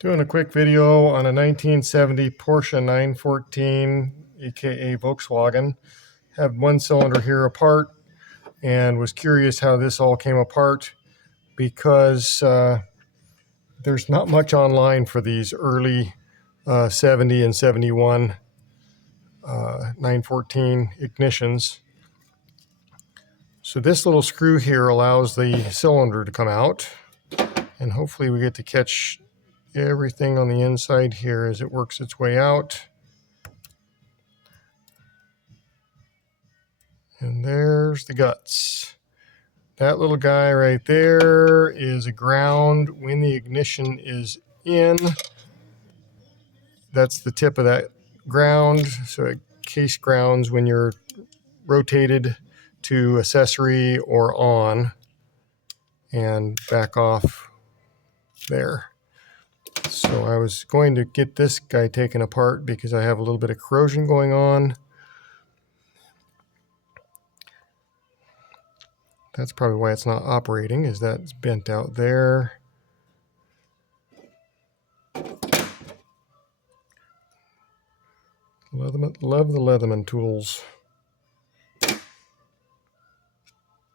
Doing a quick video on a 1970 Porsche 914, aka Volkswagen. Had one cylinder here apart and was curious how this all came apart because there's not much online for these early 70 and 71 914 ignitions. So this little screw here allows the cylinder to come out, and hopefully we get to catch everything on the inside here as it works its way out. And there's the guts. That little guy right there is a ground when the ignition is in. That's the tip of that ground. So it case grounds when you're rotated to accessory or on, and back off there. So I was going to get this guy taken apart because I have a little bit of corrosion going on. That's probably why it's not operating, is that it's bent out there. Love the Leatherman tools.